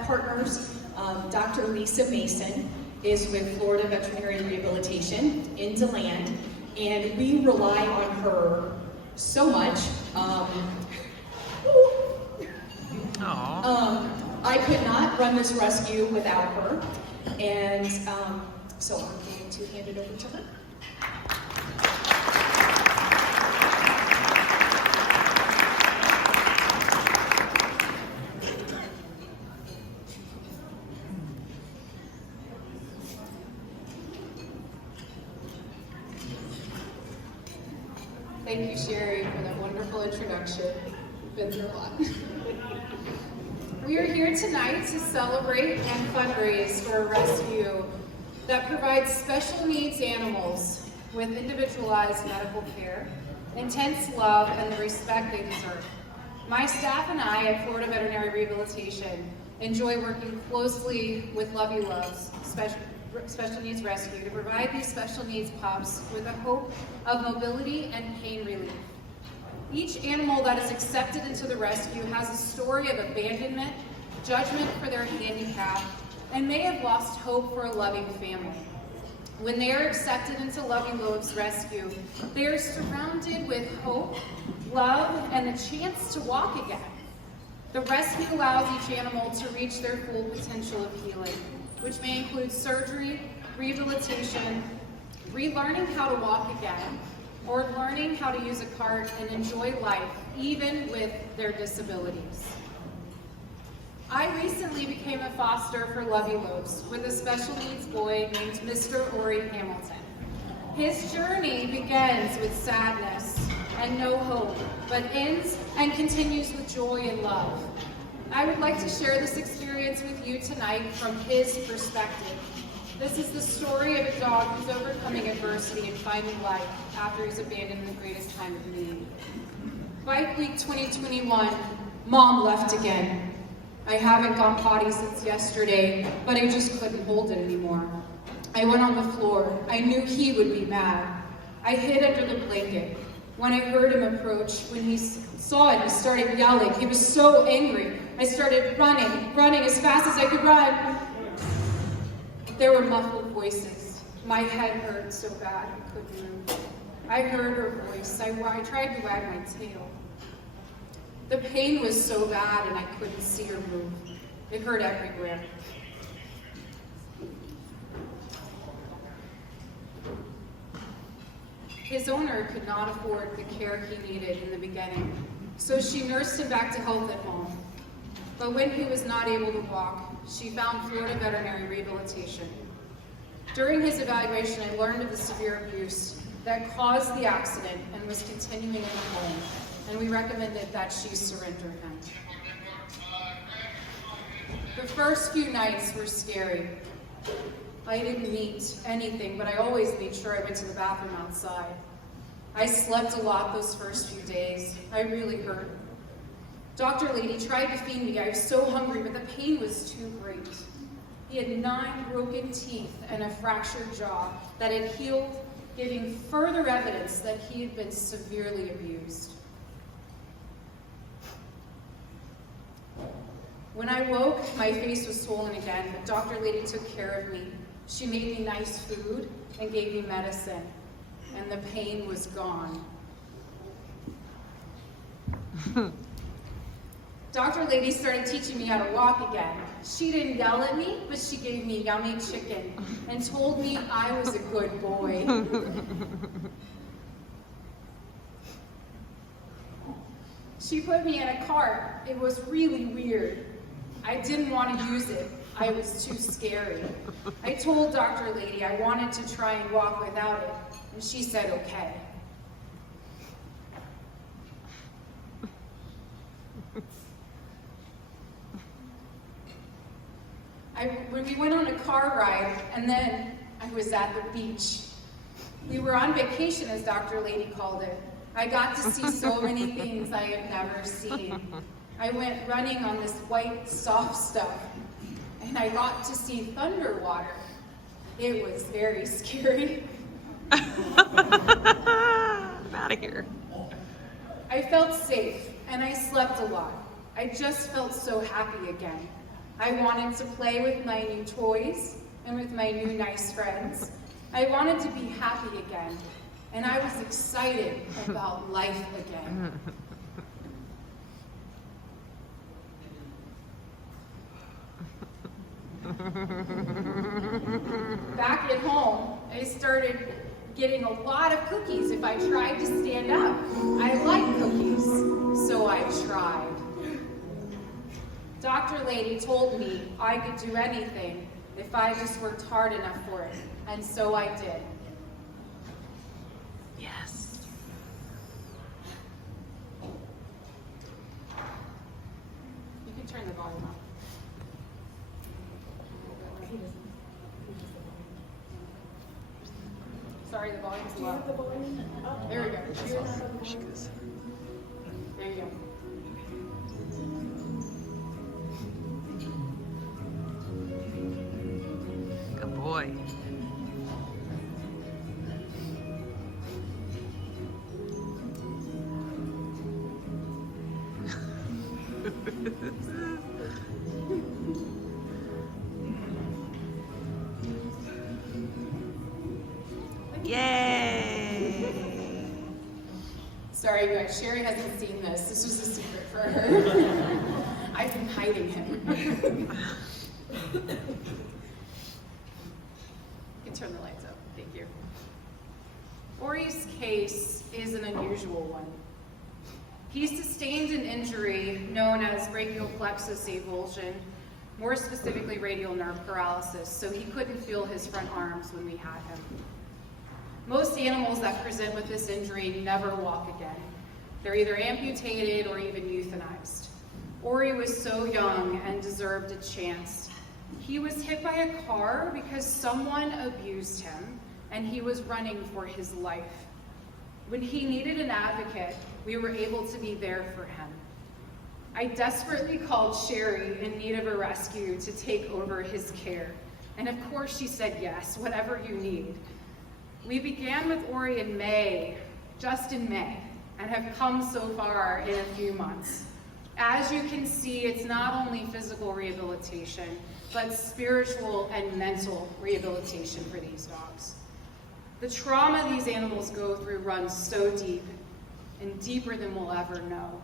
partners. Dr. Lisa Mason is with Florida Veterinary Rehabilitation in DeLand, and we rely on her so much. I could not run this rescue without her, and so I'm going to hand it over to her. Thank you, Sherry, for that wonderful introduction. Been through a lot. We are here tonight to celebrate and fundraise for a rescue that provides special needs animals with individualized medical care, intense love, and the respect they deserve. My staff and I at Florida Veterinary Rehabilitation enjoy working closely with Lovey Loaves Special Needs Rescue to provide these special needs pups with a hope of mobility and pain relief. Each animal that is accepted into the rescue has a story of abandonment, judgment for their handicap, and may have lost hope for a loving family. When they are accepted into Lovey Loaves Rescue, they are surrounded with hope, love, and the chance to walk again. The rescue allows each animal to reach their full potential of healing, which may include surgery, rehabilitation, relearning how to walk again, or learning how to use a cart and enjoy life, even with their disabilities. I recently became a foster for Lovey Loaves with a special needs boy named Mr. Orie Hamilton. His journey begins with sadness and no hope, but ends and continues with joy and love. I would like to share this experience with you tonight from his perspective. This is the story of a dog who's overcoming adversity and finding life after he's abandoned in the greatest time of need. Bike Week 2021, Mom left again. I haven't gone potty since yesterday, but I just couldn't hold it anymore. I went on the floor. I knew he would be mad. I hid under the blanket. When I heard him approach, when he saw it, he started yelling. He was so angry. I started running as fast as I could run. There were muffled voices. My head hurt so bad I couldn't move. I heard her voice. I tried to wag my tail. The pain was so bad and I couldn't see or move. It hurt everywhere. His owner could not afford the care he needed in the beginning, so she nursed him back to health at home. But when he was not able to walk, she found Florida Veterinary Rehabilitation. During his evaluation, I learned of the severe abuse that caused the accident and was continuing in the home, and we recommended that she surrender him. The first few nights were scary. I didn't eat anything, but I always made sure I went to the bathroom outside. I slept a lot those first few days. I really hurt. Dr. Lady tried to feed me. I was so hungry, but the pain was too great. He had 9 broken teeth and a fractured jaw that had healed, giving further evidence that he had been severely abused. When I woke, my face was swollen again, but Dr. Lady took care of me. She made me nice food and gave me medicine, and the pain was gone. Dr. Lady started teaching me how to walk again. She didn't yell at me, but she gave me yummy chicken and told me I was a good boy. She put me in a cart. It was really weird. I didn't want to use it. I was too scary. I told Dr. Lady I wanted to try and walk without it, and she said okay. When we went on a car ride, and then I was at the beach. We were on vacation, as Dr. Lady called it. I got to see so many things I had never seen. I went running on this white, soft stuff, and I got to see thunder water. It was very scary. I'm out of here. I felt safe, and I slept a lot. I just felt so happy again. I wanted to play with my new toys and with my new nice friends. I wanted to be happy again, and I was excited about life again. Back at home, I started getting a lot of cookies if I tried to stand up. I like cookies, so I tried. Dr. Lady told me I could do anything if I just worked hard enough for it, and so I did. Yes. You can turn the volume up. Sorry, the volume's low. There we go. There you go. Good boy. Yay! Sorry, you guys. Sherry hasn't seen this. This was a secret for her. I've been hiding him. You can turn the lights up. Thank you. Orie's case is an unusual one. He sustained an injury known as brachial plexus avulsion, more specifically radial nerve paralysis, so he couldn't feel his front arms when we had him. Most animals that present with this injury never walk again. They're either amputated or even euthanized. Orie was so young and deserved a chance. He was hit by a car because someone abused him, and he was running for his life. When he needed an advocate, we were able to be there for him. I desperately called Sherry in need of a rescue to take over his care, and of course she said yes, whatever you need. We began with Orie in May, just in May, and have come so far in a few months. As you can see, it's not only physical rehabilitation, but spiritual and mental rehabilitation for these dogs. The trauma these animals go through runs so deep, and deeper than we'll ever know.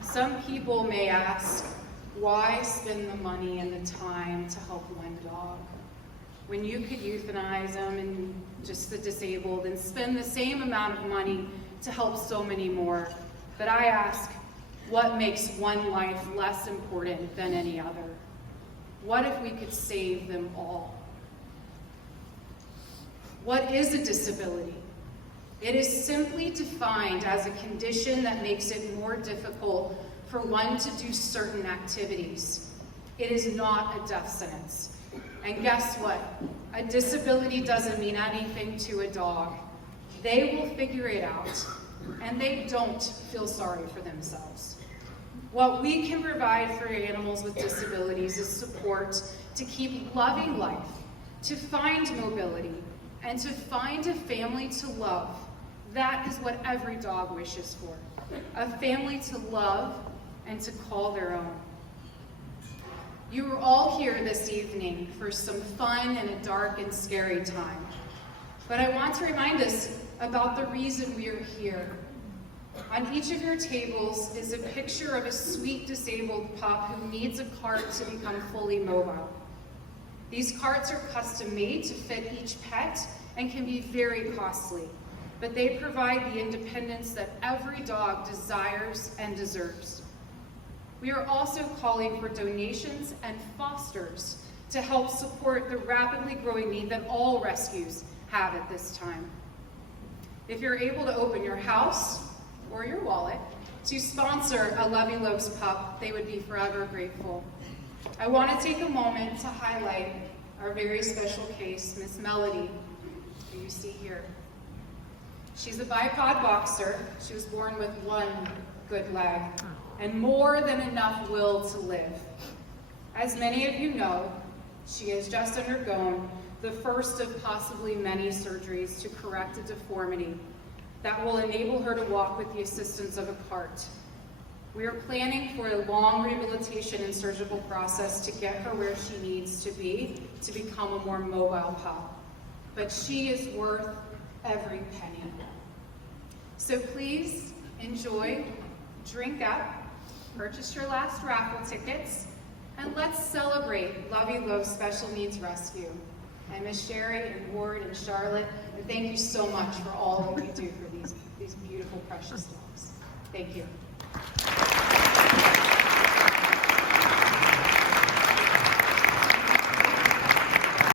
Some people may ask, why spend the money and the time to help one dog when you could euthanize them and just the disabled and spend the same amount of money to help so many more? But I ask, what makes one life less important than any other? What if we could save them all? What is a disability? It is simply defined as a condition that makes it more difficult for one to do certain activities. It is not a death sentence. And guess what? A disability doesn't mean anything to a dog. They will figure it out, and they don't feel sorry for themselves. What we can provide for animals with disabilities is support to keep loving life, to find mobility, and to find a family to love. That is what every dog wishes for. A family to love and to call their own. You are all here this evening for some fun in a dark and scary time. But I want to remind us about the reason we are here. On each of your tables is a picture of a sweet disabled pup who needs a cart to become fully mobile. These carts are custom made to fit each pet and can be very costly, but they provide the independence that every dog desires and deserves. We are also calling for donations and fosters to help support the rapidly growing need that all rescues have at this time. If you're able to open your house or your wallet to sponsor a Lovey Loaves pup, they would be forever grateful. I want to take a moment to highlight our very special case, Miss Melody, who you see here. She's a bipod boxer. She was born with one good leg and more than enough will to live. As many of you know, she has just undergone the first of possibly many surgeries to correct a deformity that will enable her to walk with the assistance of a cart. We are planning for a long rehabilitation and surgical process to get her where she needs to be to become a more mobile pup. But she is worth every penny. So please enjoy, drink up, purchase your last raffle tickets, and let's celebrate Lovey Loaves Special Needs Rescue. And Miss Sherry and Ward and Charlotte, and thank you so much for all that you do for these beautiful, precious dogs. Thank you.